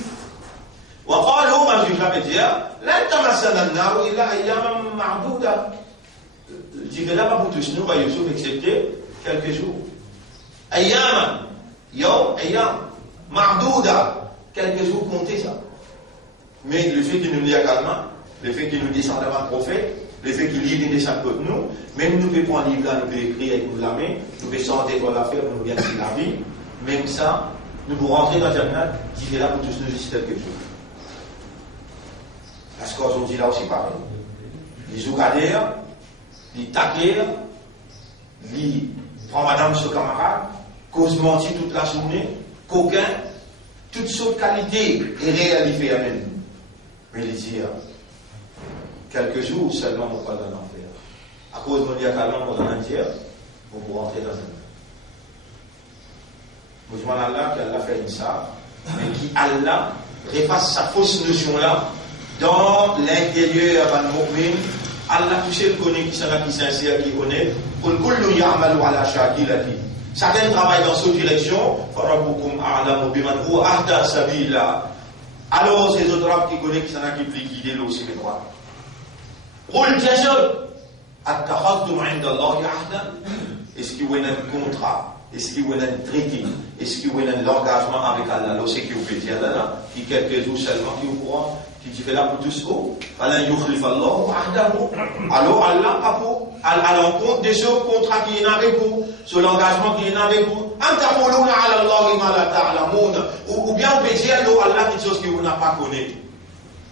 وقالوا من جئت ça veut dire لن تمسنا النار إلا أياما معدودة je dirais là pas pour tous nous va Youssouf excepté quelques jours أياما Yom, ayam, mardouda, quelques jours comptés ça. Mais le fait qu'il nous lit également, le fait qu'il nous descende avant le prophète, le fait qu'il lit des dessins comme nous, même nous pouvons prendre un livre là, nous pouvons écrire avec nous la main, nous pouvons sortir pour la faire, nous bien sur la vie, même ça, nous pouvons rentrer dans le jannat, dire là pour tous nous juste quelque chose. Parce qu'on dit là aussi pareil. Les ougadères, les taquères, les prend madame sur camarade, cause mentir toute la journée, coquin, toutes sortes de qualités et réalité à même. Mais il dit, quelques jours seulement on parle d'un enfer. À cause de mon diacalment dans un tiers, on peut rentrer dans un. Nous demandons à Allah qu'Allah fait ça, mais qui Allah refasse sa fausse notion là dans l'intérieur de mu'min. Allah touché le connaît qui s'en a qui sincère, qui connaît. Pour le kullu ya'malu ala shakilati. Chacun travaille dans cette direction. Alors, ces autres rabbes qui connaissent qui s'en a qui plie guider l'eau, c'est les droits. Est-ce qu'il y a un contrat? Est-ce qu'il y a un traité? Est-ce qu'il y a un engagement avec Allah? C'est qui vous fait dire là, qui quelques jours seulement qui est au courant, qui dit là pour tous haut. Alors Allah, à l'encontre de ce contrat qui est avec vous, sur l'engagement qui est avec vous, ou bien on peut dire Allah quelque chose que vous n'avez pas connu.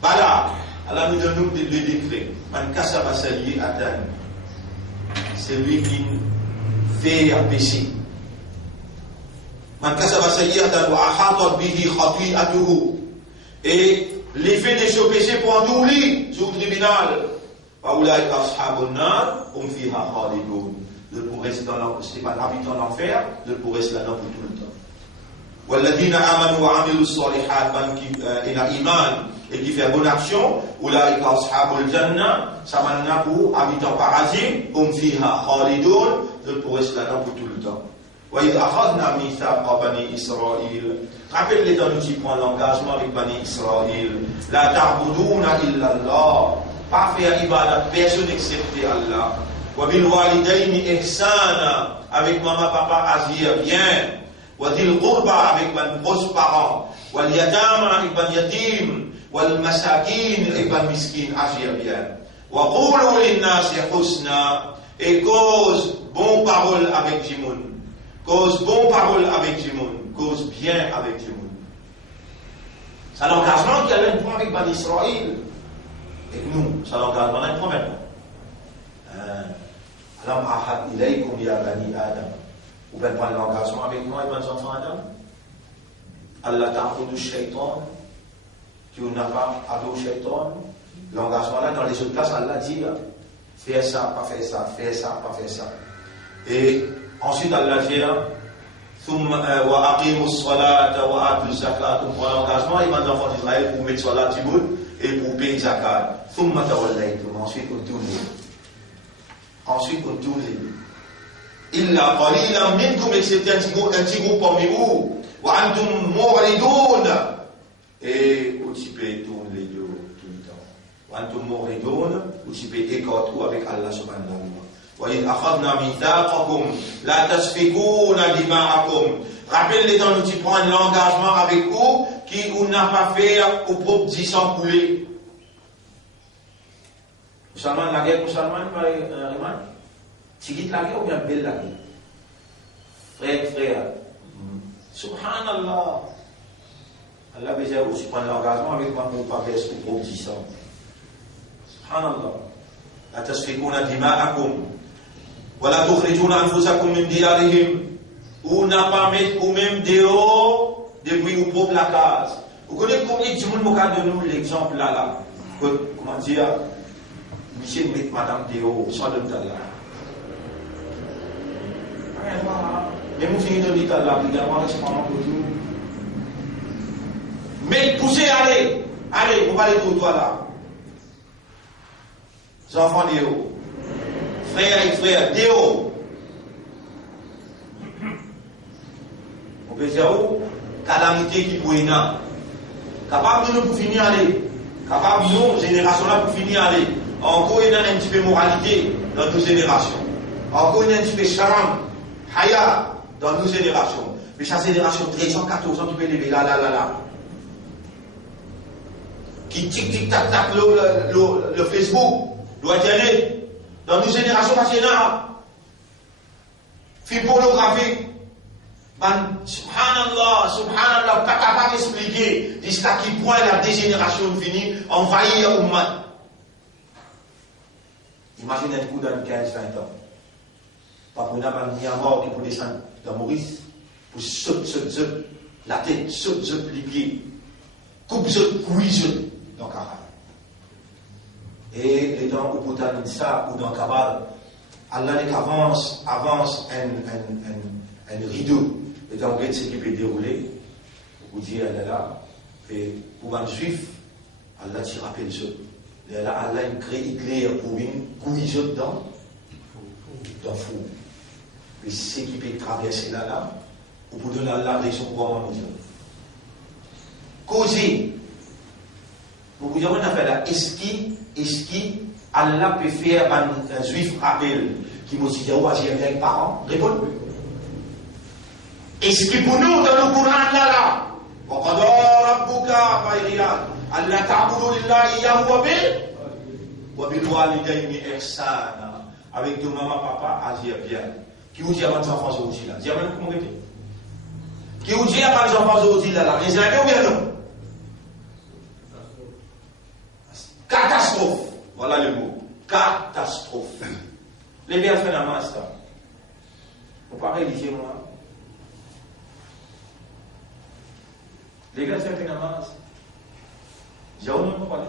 Voilà, Allah nous donne le décret. C'est lui qui fait un péché. Et l'effet de ce péché pour en douler sur le tribunal. Le pour rester dans l'enfer, c'est pas l'habit en enfer, le pour rester là-dedans pour tout le temps. et qui fait bonne action, ou là, il ashabul jannah, ça maintenant pour habiter en paradis, fiha khalidun, je pourrais cela pour tout le temps. وإذ أخذنا ميثاق بني إسرائيل rappelle-les dans nous prend l'engagement avec Bani Israël la ta'buduna illa Allah pas faire ibadat personne excepté Allah wa bil walidayni ihsana avec maman papa agir bien wa dhil qurba avec ban proches parents wal yatama avec ban yatim wal masakin avec ban miskin agir bien wa qulu lin nasi husna et cause bon parole avec Jimoun. Cause bonne parole avec tout le monde, cause bien avec tout le monde. C'est l'engagement qu'il y a un point avec Bani Israël. Et nous, c'est l'engagement d'un point maintenant. Alam ahad ilaykum ya Bani Adam. Vous pouvez prendre l'engagement avec moi et mes enfants Adam. Allah ta'budu shaitan. Tu n'as pas adoré shaitan. L'engagement là, dans les autres places, Allah dit fais ça, pas faire ça, fais ça, pas faire ça. Et ensuite, Allah dit wa aqimu as-salata wa atu az-zakata pour l'engagement et les enfants d'Israël pour mettre salat et pour payer zakat. Thumma tawallaytum, ensuite on tourne. Ensuite on tourne. Illa qalilan minkum, excepté un petit groupe parmi vous. Wa antum mu'ridun. Et vous pouvez tourner les deux tout le temps. Wa antum mu'ridun, vous pouvez écarter avec Allah subhanahu wa ta'ala. وإذ أخذنا ميثاقكم لا تسفكون دماءكم. Rappelle-les dans nous qui prennent l'engagement avec vous qui vous n'a pas fait au propre 10 ans couler. Salman, la guerre pour Salman, par Riman, tu quittes la guerre ou bien belle la guerre? Frère. Subhanallah. Allah veut dire aussi prendre l'engagement avec moi pour ne pas faire au propre 10 ans. Subhanallah. لا تسفكون دماءكم ولا تخرجون أنفسكم من ديارهم ou n'a pas mettre ou même dehors depuis ou propre la case. Vous connaissez combien de monde de nous l'exemple là comment dire Michel met madame dehors sans le temps là. Mais vous finissez de l'état là, vous avez c'est pas pour tout. Mais poussez allez, on va aller tout toi là. Les enfants dehors, frères et frères dehors. On peut dire où calamité qui pourrait n'a capable de nous pour finir aller, capable de nous génération là pour finir aller. Encore il y a un petit peu de moralité dans nos générations. Encore il y a un petit peu de charam, haya dans nos générations. Mais chaque génération 13 ans, 14 ans, tu peux lever là. Qui tic tac tac le Facebook. Doit y aller dans nos générations nationales. Film pornographique. Subhanallah, pas capable d'expliquer jusqu'à quel point la dégénération finie envahit le monde. Imaginez un coup dans 15-20 ans. Pas pour n'avoir ni à mort qui pour descendre dans Maurice, pour sauter, la tête, sauter les pieds, coupe, couille, dans Carré. Et les temps où vous avez ça, ou dans Kabbalah, Allah avance un rideau. Et dans ce qui peut dérouler, vous dites Allah, et pour un juif, Allah t'y rappelle ça. Allah crée éclair pour une couille dans fou. Et ce qui peut traverser là, ou pour donner Allah raison pour avoir besoin. Causer. Vous vous dites, on a fait là, est-ce que Allah peut faire un juif rappel qui m'a dit, oh, j'ai un parent? Répondez. Est-ce que pour nous, dans le Coran, là, Allah ta'budu lillahi iyyahu wa bil walidayni ihsana. Avec deux mamans, papa, agir bien. Qui vous dit avant les enfants aujourd'hui là? Dis avant comment mettez. Qui vous dit avant les enfants aujourd'hui là? Les amis ou bien non? Catastrophe. Voilà le mot. Catastrophe. Les biens font la masse. Vous pas réaliser moi. Les gars font la masse. J'ai un nom pour parler.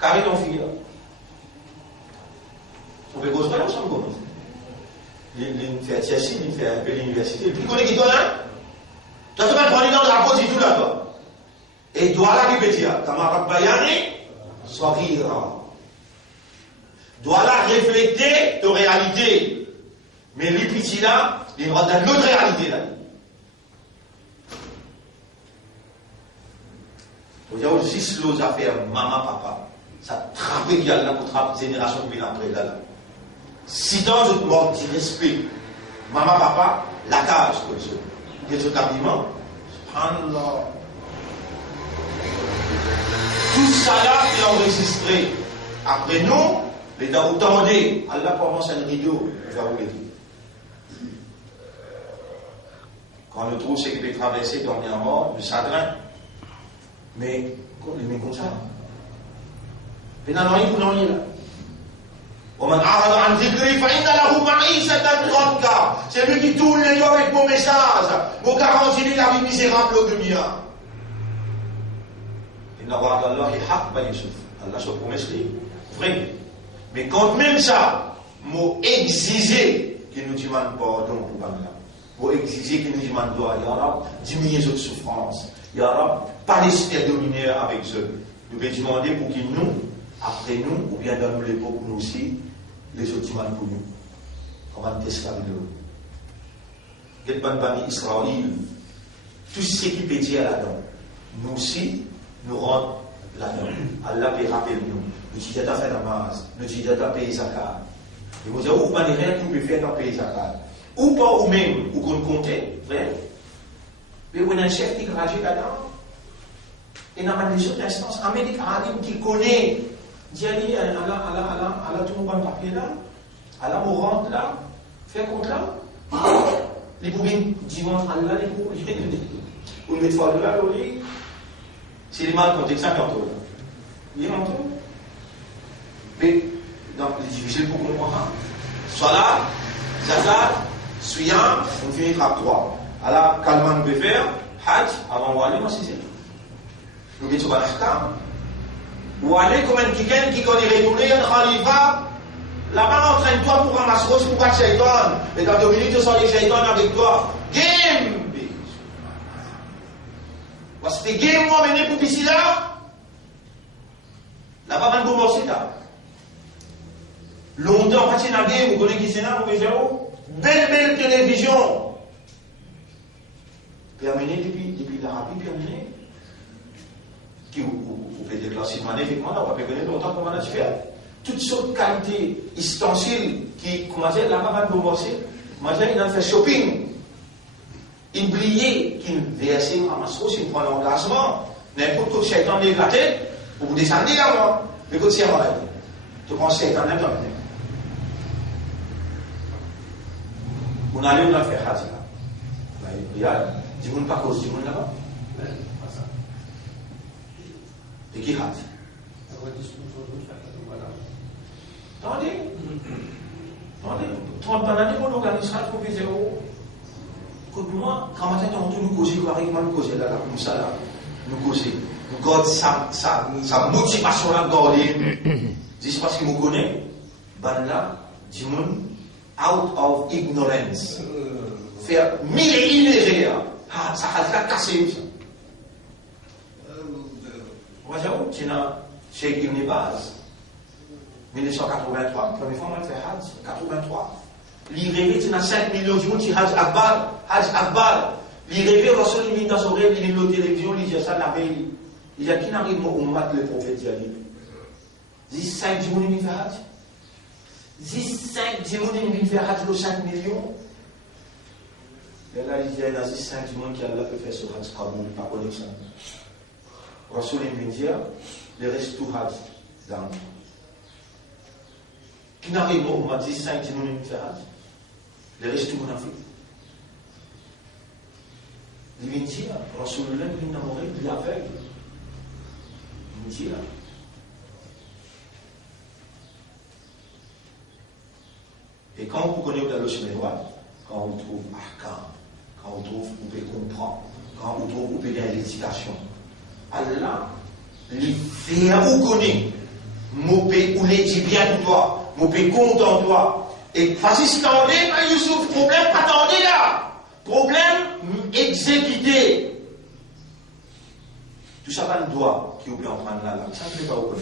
Carré ton fille là. On peut construire ensemble comment? Il fait Tchèchi, il fait un peu l'université. Puis, il connaît qui toi là? Tu as fait prendre dans le rapport du tout là-bas. Et doit la répéter. Kama Rabbayani Saghira. Doit la refléter de réalité. Mais lui, petit là, il va dans l'autre réalité là. Vous avez juste l'autre affaire, maman, papa. Ça trappe qu'il y a là pour trappe génération qui vient après là. Si dans le monde du respect, maman, papa, la cage, pour Dieu. Des autres habillements. Allah. Tout ça là est enregistré. Après nous, les gens vous tendez. Allah commence un rideau vers vous les deux. Quand on trouve ce qui peut traverser dernièrement, le chagrin. Mais, on les met comme ça. Mais non, il vous n'en est là. C'est lui qui tourne les yeux avec mon message. Mon garantie la vie misérable de Mia. Allah se promet vrai. Mais quand même ça, moi exiger qu'il nous demande pardon pour Bangla. Moi exiger qu'il nous demande droit. Ya Rab, diminuer notre souffrance. Ya Rab, pas laisser dominer avec eux. Nous devons demander pour qu'ils nous, après nous, ou bien dans nous l'époque, nous aussi, les autres demandent pour nous. Comment t'esclaver de l'eau. Quel ban bani Israël, tout ce qui peut dire là-dedans, nous aussi, nous rentrons là-dedans. Allah peut rappeler nous. Nous disons à faire namaz, nous disons à payer zakat. Et vous dites, où pas rien que vous pouvez faire dans payer zakat. Ou pas, ou même, ou qu'on compte, vrai. Mais on a un chef qui grandit là-dedans. Et dans les autres instances, Amérique Alim qui connaît, dit Allah, tout le monde papier là, Allah, on rentre là, faire compte là. Les boubines, dimanche, Allah, les boubines, ou les fois de là, oui. C'est les mal comptés, 50 euros. Il y a longtemps. Mais, donc, c'est difficile pour comprendre. Soit là, zakat, suyam, on finit à 3. Alors, calmement, nous pouvons faire, hajj, avant de aller, moi, c'est ça. Nous mettons à l'achtam. Ou aller comme un kiken qui connaît retourner, un khalifa. Là-bas, entraîne-toi pour ramasser rose pour pas de shaitan. Et dans 2 minutes, tu sors les shaitans avec toi. Game! Parce que game, moi, mener pour ici là. Là-bas, on va commencer là. Longtemps, quand c'est dans game, vous connaissez qui c'est là, vous voyez où? Belle télévision. Terminé depuis l'Arabie, terminé. Qui vous faites des classes magnifiquement, là, on va pas connaître longtemps comment on a fait. Toutes sortes de qualités, ustensiles, qui, comment dire, là-bas, on va commencer. Moi, il a fait shopping. Il brillait, qu'il versait à ma sauce, il prend l'engagement. N'importe quel shaitan est la tête, vous descendez là-bas. Mais quand c'est vrai, tu prends shaitan là-dedans. On a allé, on a fait Hajj là. Regarde, dis-moi pas cause, dis-moi là-bas. Et qui Hajj? Attendez. 30 années, on organise Hajj pour faire zéro. Écoute-moi, quand matin, nous causer, nous causer là, comme ça, là, nous causer. Nous garde sa motivation là, garder. C'est parce qu'il me connaît. Ben là, dis-moi, out of ignorance. Faire mille et une erreurs. Ah, ça a cassé, ça. Voyez-vous, tu as chez Ibn Baz, 1983, première fois, on a fait Hajj, 83. L'Irrévé, tu as 5 millions de gens qui Hajj Akbar. L'Irrévé, Rasul, il vient dans son rêve, il est dans la télévision, il dit ça la veille. Il dit, qui n'arrive pas au mat le prophète Yali? 5 gens qui viennent faire Hajj. 5 gens qui viennent faire Hajj, le 5 millions. Et là, il dit, il y a 5 gens qui Allah peut faire ce Hajj Kaboul, par connexion. Rasul, il vient dire, le reste tout Hajj dans. Qui n'arrive pas au mat 5 gens qui viennent faire Hajj. Le reste tout mon Afrique. Il vient dire, Rasulullah, il vient mourir, il est aveugle. Il vient dire. Et quand vous connaissez dans le chemin droit, quand vous trouvez Ahkam, quand vous trouvez, vous pouvez comprendre, quand vous trouvez, vous pouvez gagner l'éducation, Allah, il fait à vous connaître, vous ou les dit bien de toi, vous pouvez content de toi. Et facile tendez, Youssouf, problème pas tendez là. Problème exécuté. Tout ça, pas le doigt qui est en train de là. Ça ne fait pas au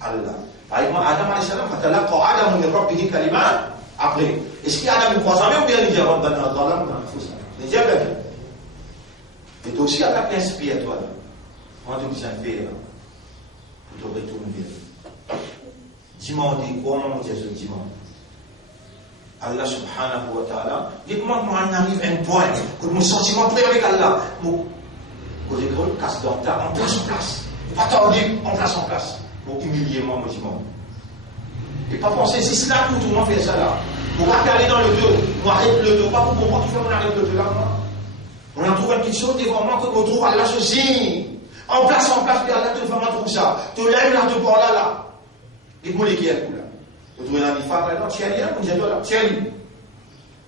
Allah. Par exemple, Adam alayhi salam, fatalaqa Adam min rabbihi kalimat. Après, est-ce qu'il y a Adam une croisée ou bien il dit Rabbana zalamna anfusana? Il dit bien. Et toi aussi, Allah t'inspire, toi. Quand tu viens faire, pour te retourner. Dimanche, comment on dit ce dimanche? Allah subhanahu wa ta'ala, dites-moi comment on arrive à un point, que mon sentiment près avec Allah, que l'école casse dans ta, en place en place. Pas t'en dire, en place. Pour humilier moi, mon dimanche. Et pas penser, c'est cela que tout le monde fait ça là. Pour pas aller dans le dos, on arrête le dos, pas pour comprendre, tout le monde arrête le dos là, moi. On a trouvé une petite chose devant moi, que on trouve Allah ceci. En place, puis Allah te fait un truc ça. Tu lèves là, tu prends là. Dites-moi les qui est là. Tu trouves un nifaq là, tu es là, tu es là, tu es là.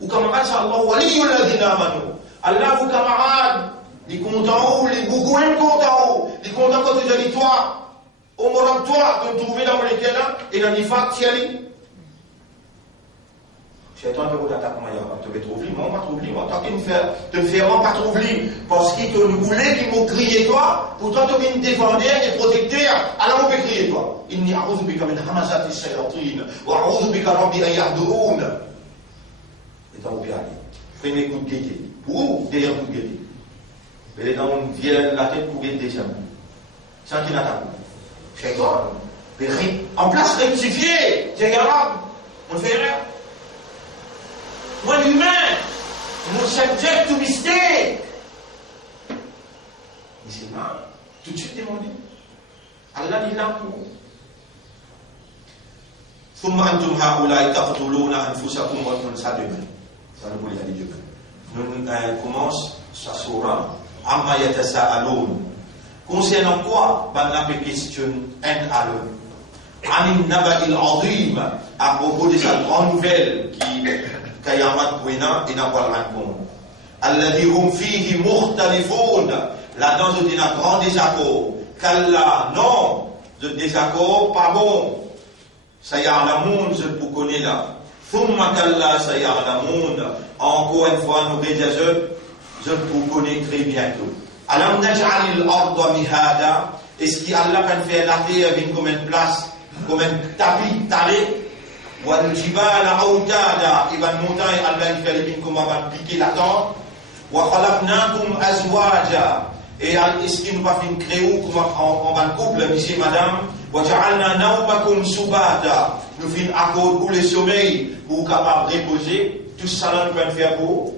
Ou camarades, Allah, waliyul ladina amanu. Allah, vous camarades, les contents où, les beaucoup même contents où, les contents quand tu dis toi. Au moment de toi, de trouver dans les là, et dans l'ifaq, tu es là. Shaitan peut vous attaquer, tu veux trouver, moi, pas trouver, moi, tant qu'il me fait, te faire, moi, pas trouver, parce qu'il te voulait qu'il m'a crié toi, pourtant, tu viens me défendre et protecter, alors on peut crier toi. Inni a'udhu bika min hamazati shayatin, wa a'udhu bika rabbi an yahdurun. Et t'as oublié, fais une écoute gaieté. Ou, derrière coup de gaieté. Elle est dans une vieille la tête pour guetter ça. C'est un qui n'attaque. Shaitan, en place rectifié, c'est grave, on fait rien. Moi, l'humain, nous subject to mistake. Mais c'est mal. Tout de suite demandé. Allah dit là pour. ثم أنتم هؤلاء تقتلون أنفسكم وأنتم صادقون. Ça nous voulait aller Dieu. Nous commence sa sourate Amma yatasa'alun. Concernant quoi? Ben la question un à l'un. Anim naba'il azim, à propos de cette grande nouvelle qui Kayamat Bouina et n'a pas le répondre. Alladhi hum fihi mukhtalifun. Là-dedans, je dis un grand désaccord. Kalla, non, de désaccord, pas bon. Saya'lamun, je vous connais là. Thumma kalla saya'lamun. Encore une fois, nous réjazons, je vous connais très bientôt. Alam naj'alil arda mihada. Est-ce qu'Allah peut faire la terre avec comme une place, comme un tapis taré? والجبال أوتادا إذا الموتاي الله يفعل بينكم ما بيكي لاتون وخلقناكم أزواجا et est-ce qu'il nous va faire créer comme en ban couple monsieur madame وجعلنا نومكم سباتا nous fin accord pour le sommeil pour capable reposer tout ça là nous peut faire pour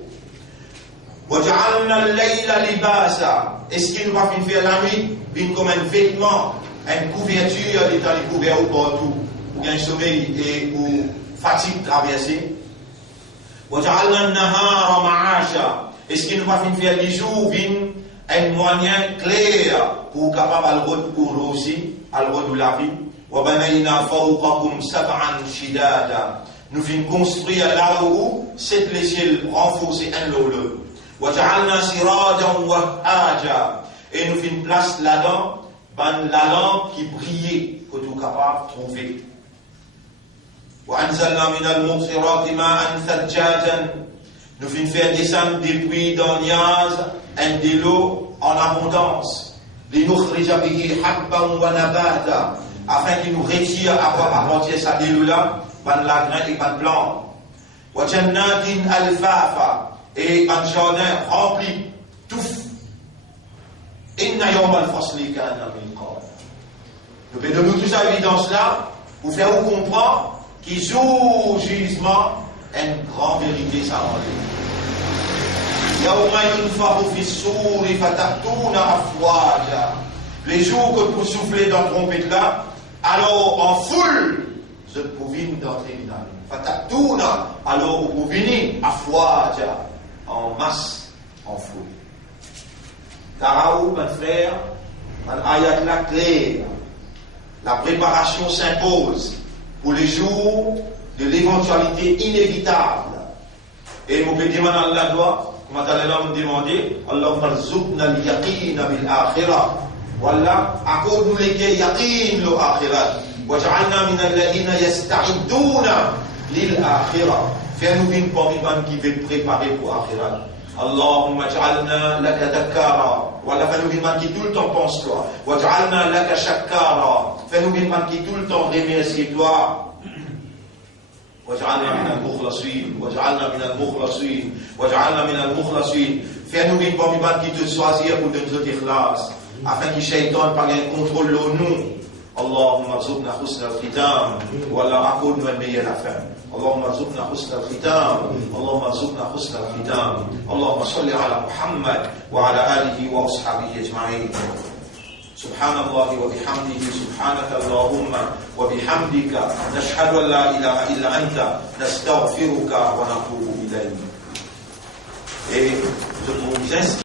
وجعلنا الليل لباسا est-ce qu'il nous va faire la nuit bien comme un vêtement une couverture d'état couvert partout pour gagner sommeil et pour fatigue traversée. Est-ce qu'il nous va faire les jours un moyen clair pour capable de recours aussi à l'ordre de la vie. Nous finissons construire là où cette échelle renforcée un l'autre. Et nous finissons place là-dedans la lampe qui brillait pour tout capable de trouver. وأنزلنا من المغفرات ماء ثجاجا. Nous finissons faire descendre des pluies dans Niaz et de l'eau en abondance. لنخرج به حبا ونباتا. Afin qu'il nous retire à partir de sa déloula, ban la graine et ban blanc. وجنات ألفافا. Et un jardin rempli touffe. إن يوم الفصل كان ميقاتا. Nous pouvons donner toute cette évidence là pour faire vous comprendre qui joue jugement, une grande vérité ça en lui. Les jours que vous soufflez dans la trompette là, alors en foule, je pouvais d'entrer dans la alors vous pouvez afwaja, en masse, en foule. Taraou, mon frère, mon ayat la claire, la préparation s'impose pour les jours de l'éventualité inévitable. Et vous pouvez demander à Allah doit, comme Allah me demandé, Allah farzoukna al-yaqin bil-akhirah. Voilà, accorde-nous les yaqin l'akhirat. Waj'alna min alladhina yasta'iduna lil-akhirah. Fais-nous une parmi qui veut préparer pour l'akhirat. Allahumma ja'alna laka dhakkara. Voilà, fais-nous une man qui tout le temps pense toi. Wa ja'alna laka shakkara. Fais-nous une man qui tout le temps remercie toi. واجعلنا من المخلصين واجعلنا من المخلصين واجعلنا من المخلصين. Fais-nous une bonne qui te choisir pour notre ikhlas afin que shaitan pas un contrôle de nous. اللهم ارزقنا حسن الختام ولا أقول من meilleure fin. اللهم ارزقنا حسن الختام اللهم ارزقنا حسن الختام. اللهم صل على محمد وعلى آله وأصحابه أجمعين. سبحان الله وبحمده سبحانك اللهم وبحمدك نشهد أن لا إله إلا أنت نستغفرك ونتوب إليك. Et je vous